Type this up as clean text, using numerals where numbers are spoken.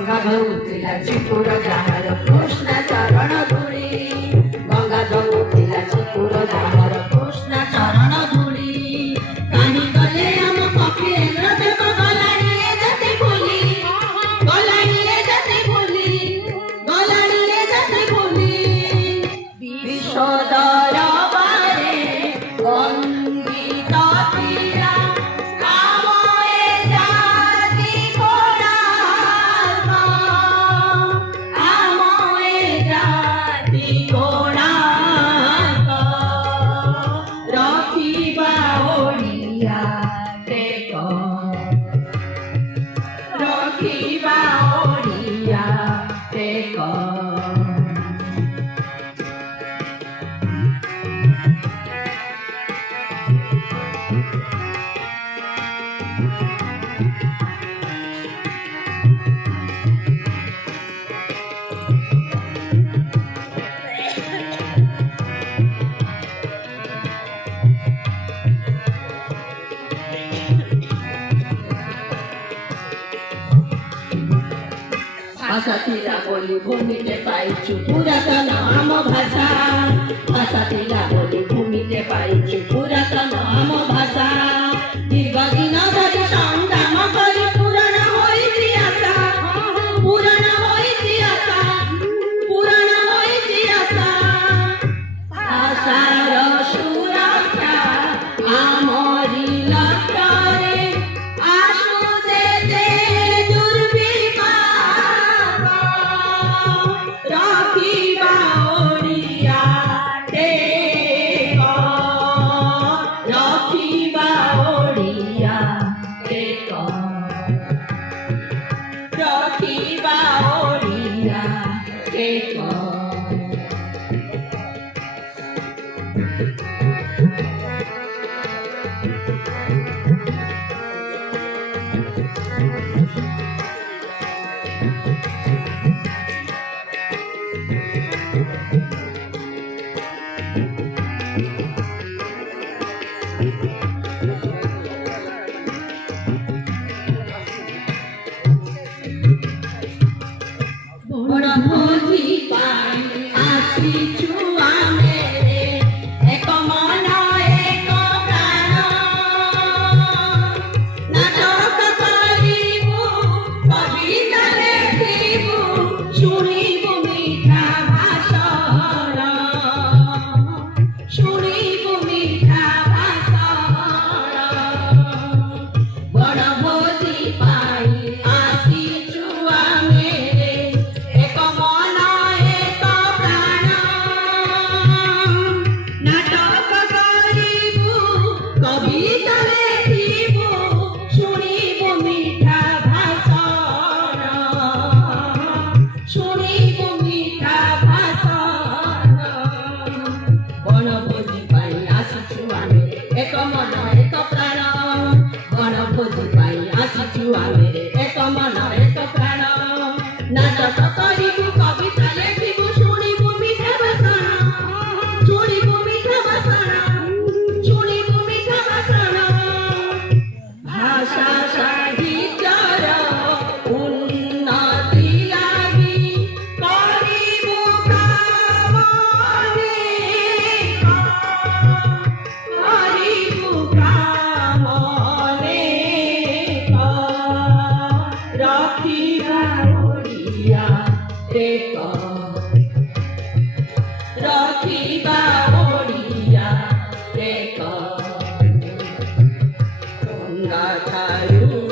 गंगा धौथिला चिपुर जाहर कृष्ण चरण धूली गंगा धौथिला चिपुर जाहर कृष्ण चरण धूली कानी गले आम कपिलेन्द्र देव गलानी ए जति भूली गलानी ए जति भूली गलानी ए जति भूली विश्वदर बारे वंदित पीरा भाषा तिला बोली भूमिले पाइछु पुरातन आम भाषा भाषा तिला बोली भूमिले पाइछु पुरातन आम भाषा दीर्घ दिन धरि संग्राम गरी पुराण होइछि आशा पुराण होइछि आशा पुराण होइछि आशा भाषार सुरक्षा आमरि लक्ष्ୟରେ आशु दे बड़ भोजी पाई आसीछु आमे एक मन एक प्राण नाटक करिबु कविता लेखिबु शुणिबु मीठा भाषण शुणिबु मीठा भाषण बड़ भोजी पाई आसीछु आमे एक मन एक प्राण बड़ भोजी पाई आसीछु आमे एक मन एक प्राण नाटक करिबु कविता लेखिबु शुणिबु मीठा भाषण शुणिबु मीठा भाषण शुणिबु मीठा भाषण भाषा साहित्यर उन्नति लागि करिबु काम रखिबा ओडिया टेक गंगा ठारू